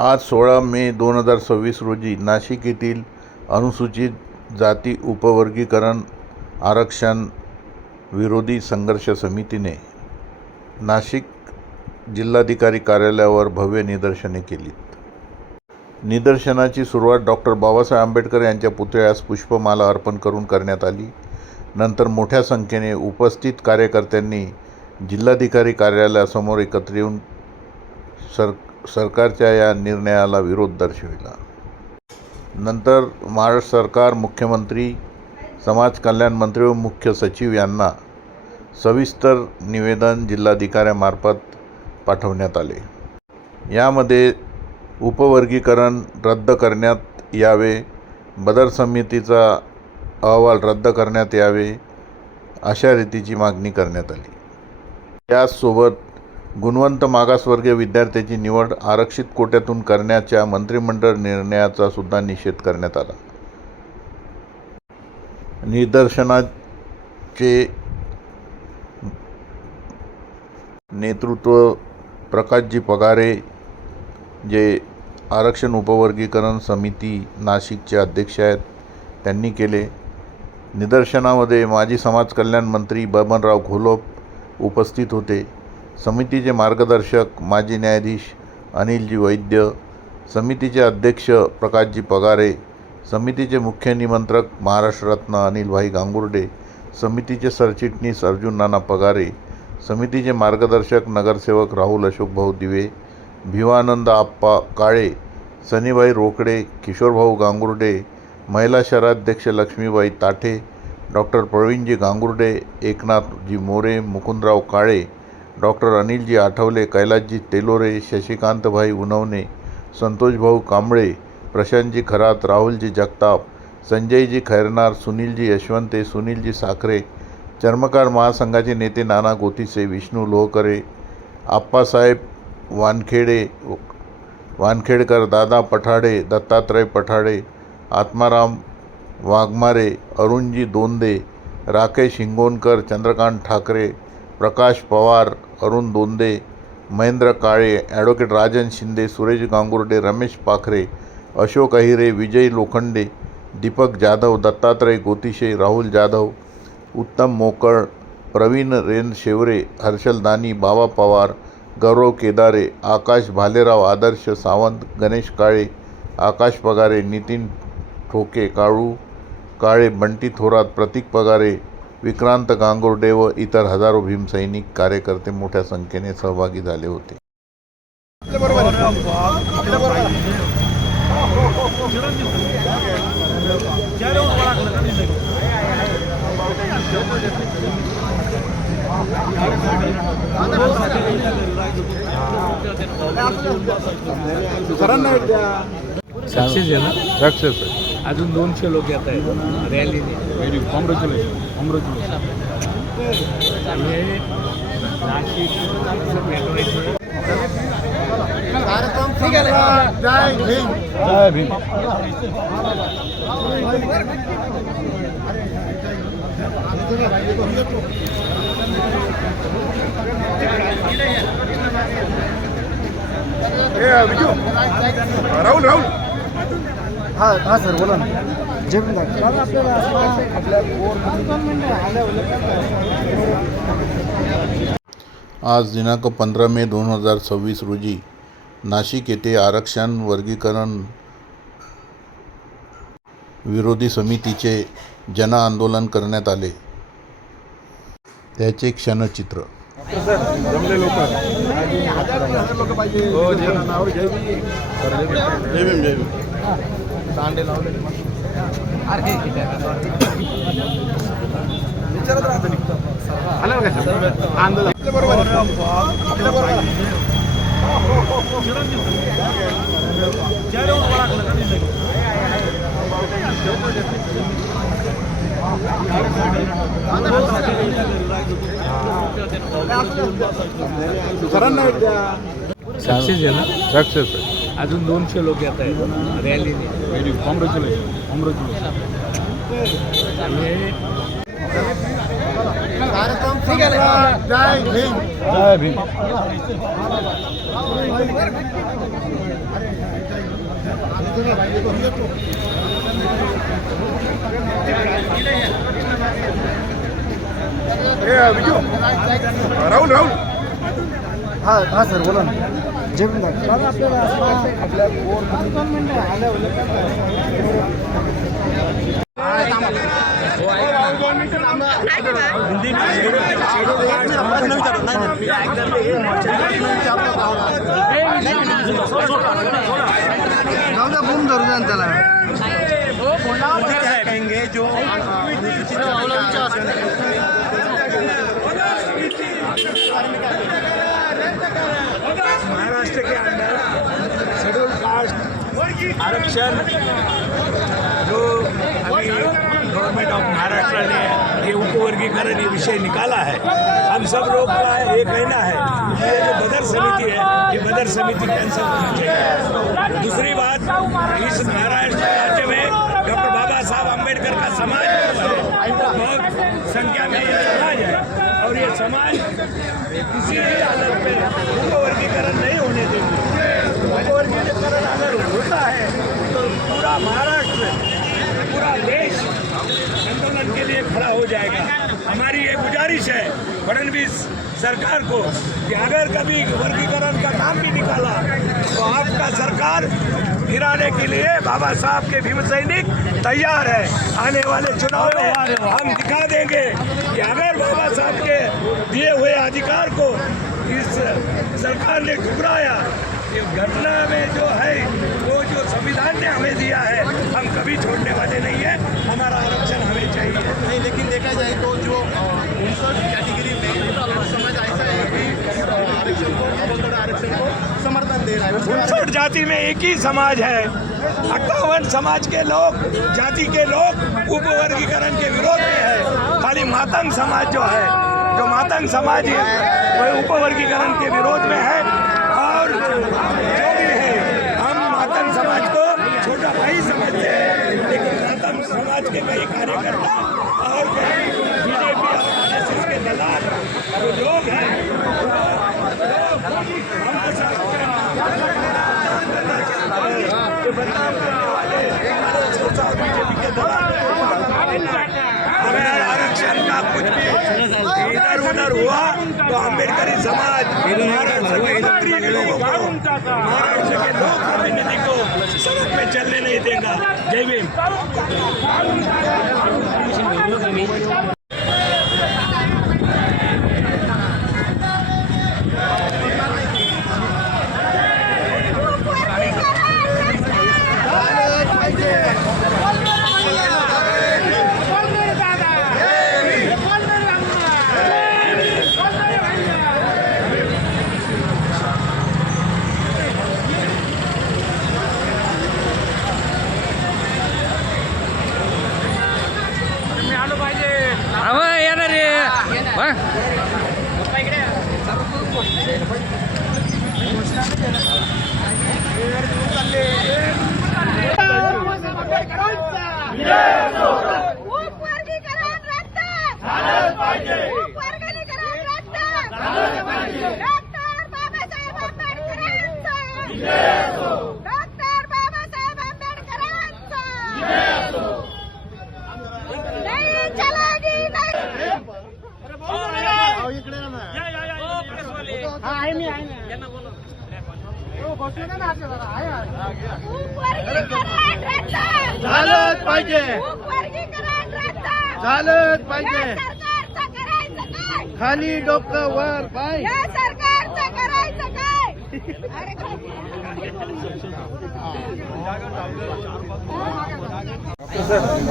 आज 16 मे 2026 रोजी नाशिक येथील अनुसूचित जाती उपवर्गीकरण आरक्षण विरोधी संघर्ष समितीने नाशिक जिल्हाधिकारी कार्यालयावर भव्य निदर्शने केलीत। निदर्शनाची सुरुवात डॉक्टर बाबासाहेब आंबेडकर यांच्या पुतळ्यास पुष्पमाला अर्पण करून करण्यात आली। नंतर मोठ्या संख्येने उपस्थित कार्यकर्त्यांनी जिल्हाधिकारी कार्यालयासमोर एकत्र येऊन सरकारच्या या निर्णयाला विरोध दर्शविला। नंतर महाराष्ट्र सरकार, मुख्यमंत्री, समाज कल्याण मंत्री व मुख्य सचिव यांना सविस्तर निवेदन जिल्हाधिकाऱ्यांमार्फत पाठवण्यात आले। यामध्ये उपवर्गीकरण रद्द करण्यात यावे, बदर समितीचा अहवाल रद्द करण्यात यावे अशा रीतीची मागणी करण्यात आली। यासोबत गुणवंत मागासवर्गीय विद्यार्थ्यांची निवड आरक्षित कोट्यातून करण्याच्या मंत्रिमंडळ निर्णयाचा सुद्धा निषेध करण्यात आला। निदर्शनाचे नेतृत्व प्रकाशजी पगारे, जे आरक्षण उपवर्गीकरण समिती नाशिकचे अध्यक्ष आहेत, त्यांनी केले। निदर्शनामध्ये माजी समाज कल्याण मंत्री बबनराव घोलप उपस्थित होते। समितीचे मार्गदर्शक माजी न्यायाधीश अनिलजी वैद्य, समितीचे अध्यक्ष प्रकाशजी पगारे, समितीचे मुख्य निमंत्रक महाराष्ट्ररत्न अनिलभाई गांगुर्डे, समितीचे सरचिटणीस अर्जुन नाना पगारे, समितीचे मार्गदर्शक नगरसेवक राहुल अशोकभाऊ दिवे, भिवानंद आप्पा काळे, सनीबाई रोकडे, किशोरभाऊ गांगुर्डे, महिला शहराध्यक्ष लक्ष्मीबाई ताठे, डॉक्टर प्रवीणजी गांगुर्डे, एकनाथजी मोरे, मुकुंदराव काळे, डॉक्टर अनिलजी आठवले, कैलासजी तेलोरे, शशिकांतभाई उनवणे, संतोषभाऊ कांबळे, प्रशांतजी खरात, राहुलजी जगताप, संजयजी खैरनार, सुनीलजी यशवंते, सुनीलजी साखरे, चर्मकार महासंघाचे नेते नाना गोतिसे, विष्णू लोहकरे, आप्पासाहेब वानखेडकर, दादा पठाडे, दत्तात्रय पठाडे, आत्माराम वाघमारे, अरुणजी दोंदे, राकेश हिंगोणकर, चंद्रकांत ठाकरे, प्रकाश पवार, अरुण दोंदे, महेंद्र काळे, ॲडव्होकेट राजन शिंदे, सुरेश गांगुर्डे, रमेश पाखरे, अशोक अहिरे, विजय लोखंडे, दीपक जाधव, दत्तात्रय गोतिशे, राहुल जाधव, उत्तम मोकळ, प्रवीण रेनशेवरे, हर्षल दानी, बाबा पवार, गौरव केदारे, आकाश भालेराव, आदर्श सावंत, गणेश काळे, आकाश पगारे, नितीन ठोके, काळू काळे, बंटी थोरात, प्रतीक पगारे, विक्रांत गांगुर्डे व इतर हजारो भीमसैनिक कार्यकर्ते मोठ्या संख्येने सहभागी झाले होते। सक्सेस आहे ना? सक्सेस आहे। अजून 200 लोक येत आहेत रॅलीने। कॉंग्रॅच्युलेशन। नाशिक जय भीम। जय भीम। राहुल हा सर बोला ना। आज दिनांक 15 मे 2026 रोजी नाशिक येथे आरक्षण वर्गीकरण विरोधी समितीचे जन आंदोलन करण्यात आले। त्याचे क्षणचित्र। जमले लोक पाहिजे। जय भीम। जय भीम। दांडे लावले विचारत राहतो निघतो आलं का आंदोलन बरोबर सक्सेस आहे ना? सक्सेस आहे। अजून 200 लोक येत आहेत रॅलीने। कॉंग्रॅच्युलेशन। जय भीम। जय भीम। राहुल राहुल हा सर बोला ना जय भीम आपल्याला आपल्या बूम धरू द्या त्याला महाराष्ट्र के अंदर शेड्यूल कास्ट आरक्षण जो अभी गवर्नमेंट ऑफ महाराष्ट्र ने ये उपवर्गीकरण ये विषय निकाला है, हम सब लोग का ये कहना है कि ये जो बदर समिति है ये बदर समिति कैंसिल होनी चाहिए। दूसरी बात, इस महाराष्ट्र राज्य में डॉक्टर बाबा साहब अम्बेडकर का समाज बहुत संख्या में ये समाज है और ये समाज किसी भी हालत में उपवर्गीकरण नहीं होने देंगे। उपवर्गीकरण अगर होता है तो पूरा महाराष्ट्र, पूरा देश आंदोलन के लिए खड़ा हो जाएगा। हमारी ये गुजारिश है फडणवीस सरकार को कि अगर कभी वर्गीकरण का नाम भी निकाला तो आपका सरकार गिराने के लिए बाबा साहब के भीम सैनिक तैयार है। आने वाले चुनाव में हम दिखा देंगे कि अगर बाबा साहब के दिए हुए अधिकार को इस सरकार ने ठुकराया, ये घटना में जो है वो जो संविधान ने हमें दिया है हम कभी छोड़ने वाले नहीं है। हमारा आरक्षण हमें चाहिए नहीं, लेकिन देखा जाए तो जो 59 कैटेगरी में समझ ऐसा है कि आरक्षण को आरक्षण को समर्थन दे रहा है। 59 जाति में एक ही समाज है, 58 समाज के लोग, जाति के लोग उपवर्गीकरण के विरोध में है। खाली मातंग समाज जो है, जो मातंग समाज है वह उपवर्गीकरण के विरोध में है। और जो भी है हम मातंग समाज को छोटा भाई समझते हैं, लेकिन मातंग समाज के कई कार्यकर्ता और बीजेपी और आरएसएस के दलाल जो लोग हैं हमको समझते हैं जो बदनाम करने वाले बीजेपी के दलाल अगर आरक्षण का कुछ भी इधर उधर हुआ तो अम्बेडकरी समाज महाराष्ट्र के मंत्री लोगों को, महाराष्ट्र के लोक प्रतिनिधि को सड़क पे चलने नहीं देगा। जय भीम। झालंच पाहिजे झालंच पाहिजे खाली डोकं वर पाय सरकारचं करायचं काय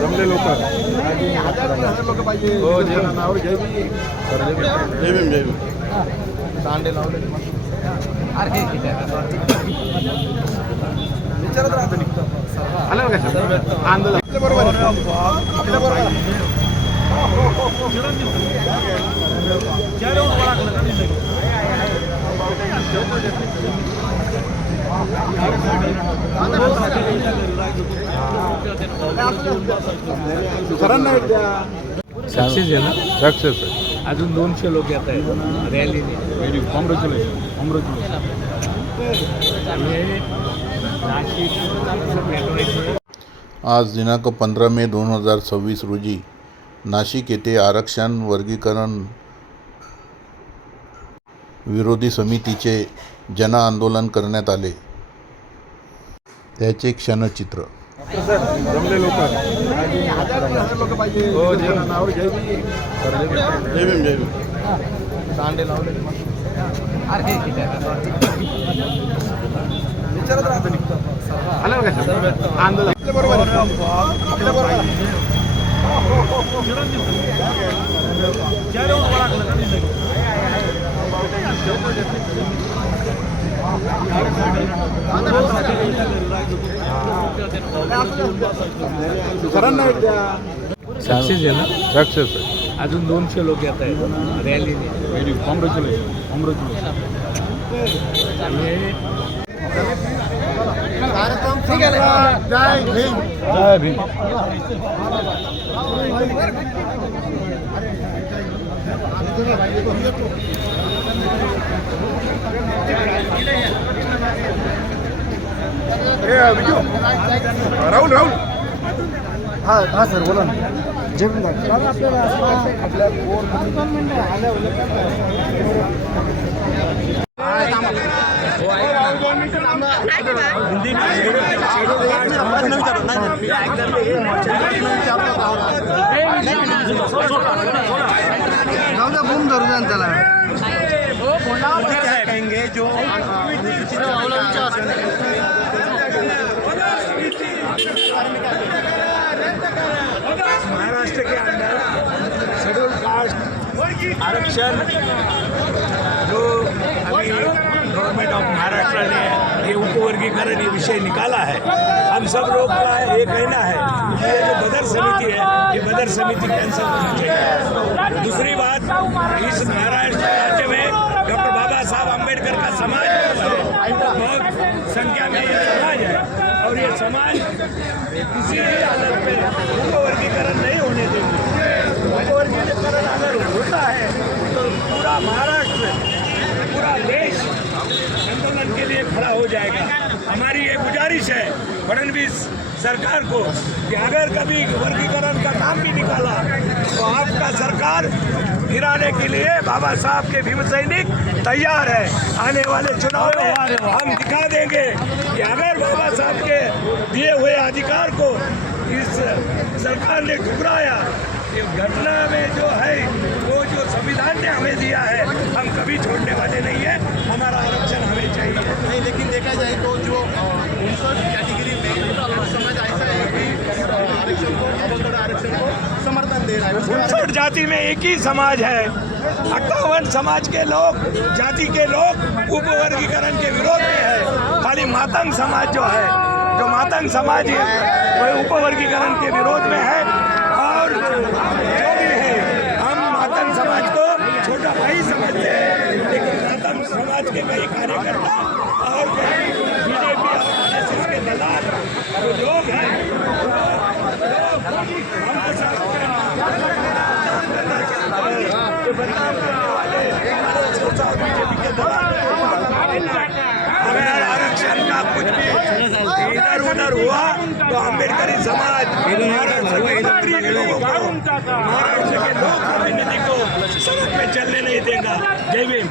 जमले लोक पाहिजे. हो जय भीम. दांडे लावले विचारत राहतो निघतो आलं का अंदाज बरोबर आपल्या बरोबर सक्सेस आहे ना. सक्सेस अजून 200 लोक येत आहेत रॅलीने. कॉंग्रॅच्युलेशन. आणि नाशिक पेटवायचं. आज दिनांक 15 मे 2026 रोजी नाशिक येथे आरक्षण वर्गीकरण विरोधी समितीचे जनआंदोलन करण्यात आले. त्याचे क्षणचित्र. सक्सेस आहे ना? सक्सेस. अजून 200 लोक येत आहेत रॅलीने. जय भीम. राहुल हा सर बोला ना. जय भीम दादा. आपल्या बूम धरू द्या त्याला. कहेंगे जो महाराष्ट्र के अंदर शेड्यूल कास्ट आरक्षण जो अभी गवर्नमेंट ऑफ महाराष्ट्र ने ये उपवर्गीकरण ये विषय निकाला है, हम सब लोग का ये कहना है कि ये जो बदर समिति है ये बदर समिति कैंसिल होनी चाहिए. दूसरी बात, इस महाराष्ट्र राज्य में डॉक्टर बाबा साहब अम्बेडकर का समाज बहुत संख्या में ये समाज है और ये समाज किसी भी हालत में उपवर्गीकरण नहीं होने देंगे. उपवर्गीकरण अगर होता है तो पूरा महाराष्ट्र, पूरा देश आंदोलन के लिए खड़ा हो जाएगा. हमारी ये गुजारिश है फडणवीस सरकार को कि अगर कभी वर्गीकरण का नाम भी निकाला तो आपका सरकार गिराने के लिए बाबा साहब के भीम सैनिक तैयार है. आने वाले चुनाव में हम दिखा देंगे कि अगर बाबा साहब के दिए हुए अधिकार को इस सरकार ने ठुकराया, ये घटना में जो है वो जो संविधान ने हमें दिया है हम कभी छोड़ने वाले नहीं है. हमारा आरक्षण हमें चाहिए. नहीं, लेकिन देखा जाए तो जो 59 कैटेगरी में समाज ऐसा है कि आरक्षण को अवगढ़ आरक्षण को समर्थन दे रहा है. उसके बारे में 59 जाति में एक ही समाज है. 58 समाज के लोग, जाति के लोग उपवर्गीकरण के विरोध में है. खाली मातंग समाज जो है, जो मातंग समाज है वह उपवर्गीकरण के विरोध में है. और जो भी है हम मातंग समाज को छोटा भाई समझते हैं, लेकिन मातंग समाज के कई कार्यकर्ता और बीजेपी और आरएसएस के दलाल जो लोग हैं अगर आरक्षण का कुछ भी इधर उधर हुआ तो अम्बेडकरी समाज महाराष्ट्र के लोगों को, महाराष्ट्र के लोक प्रतिनिधि को सड़क पे चलने नहीं देगा. जय भीम.